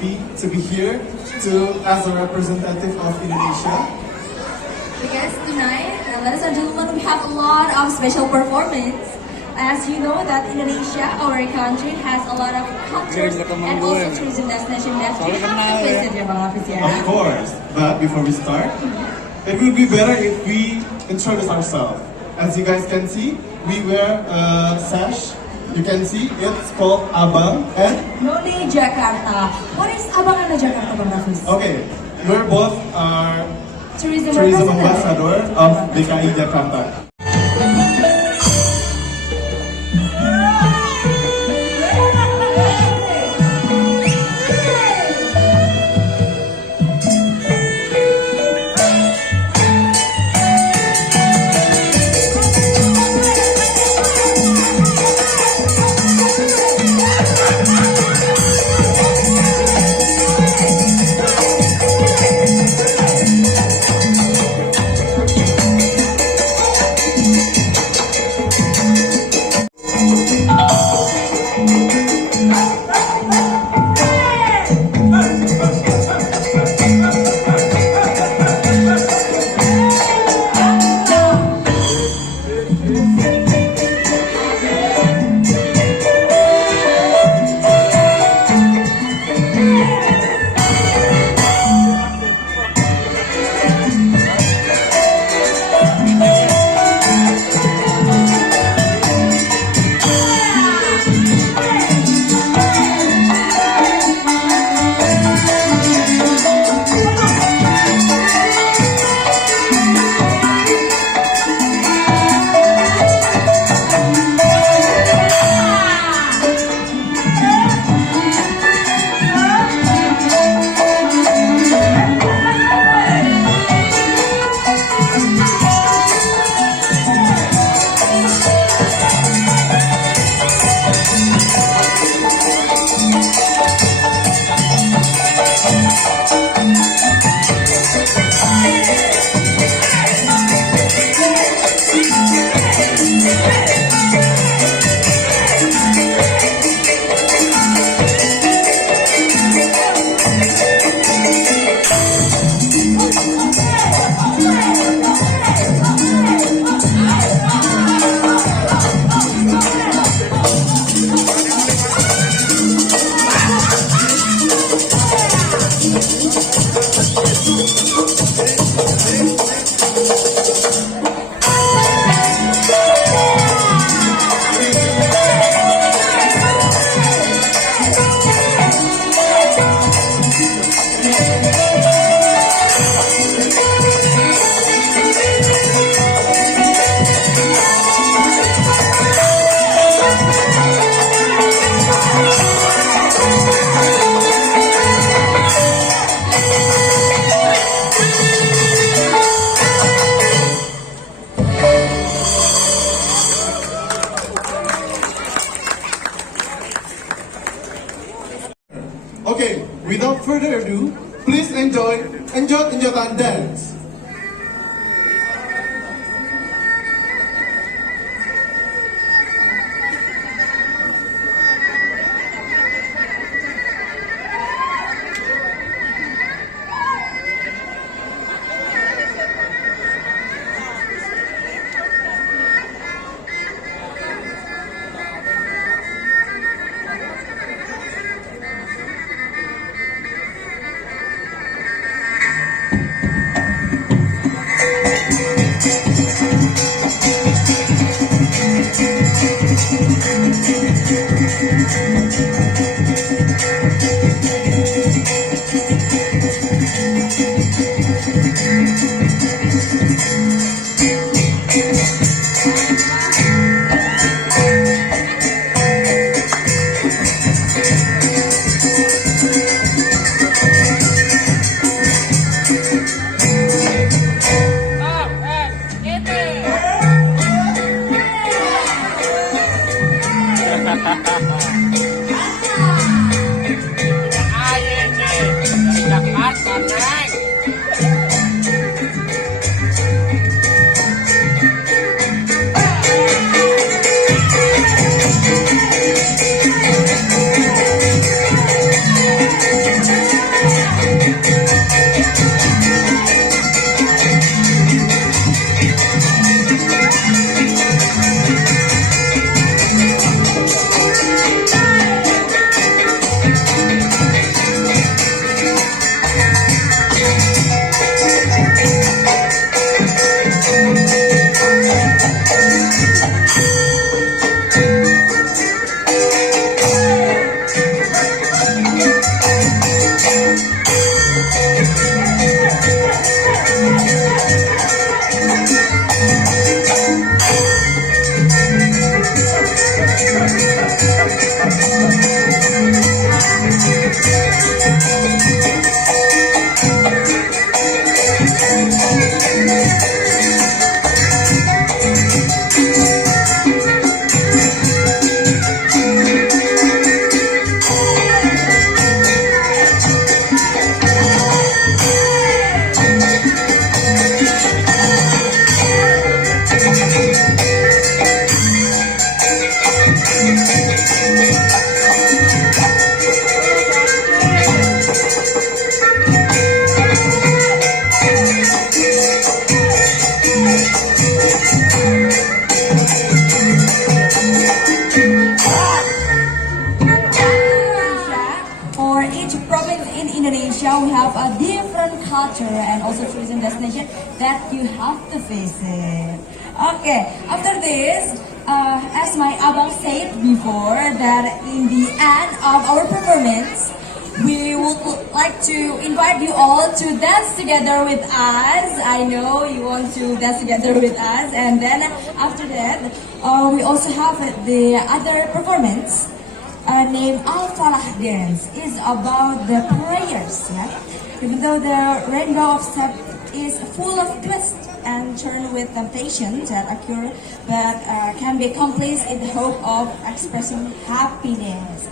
happy to be here as a representative of Indonesia. Because tonight, ladies and gentlemen, we have a lot of special performance. As you know that Indonesia, our country, has a lot of cultures and also tourism destination that we have to visit, ya Bang Hafiz ya. Of course, but before we start, it would be better if we introduce ourselves. As you guys can see, we wear a sash. You can see it's called Abang and None Jakarta. What is Abang and Jakarta, Bang Hafiz? Okay, we're both Tourism ambassador of DKI Jakarta. Okay, without further ado, please enjoy Enjotan Dance. tourism destination that you have to visit. Okay, after this, as my abang said before, that in the end of our performance, we would like to invite you all to dance together with us. I know you want to dance together with us. And then after that, we also have the other performance named Salah dance. Is about the prayers. Yeah? Even though the rainbow of step is full of twists and turn with temptations that occur, but can be accomplished in the hope of expressing happiness.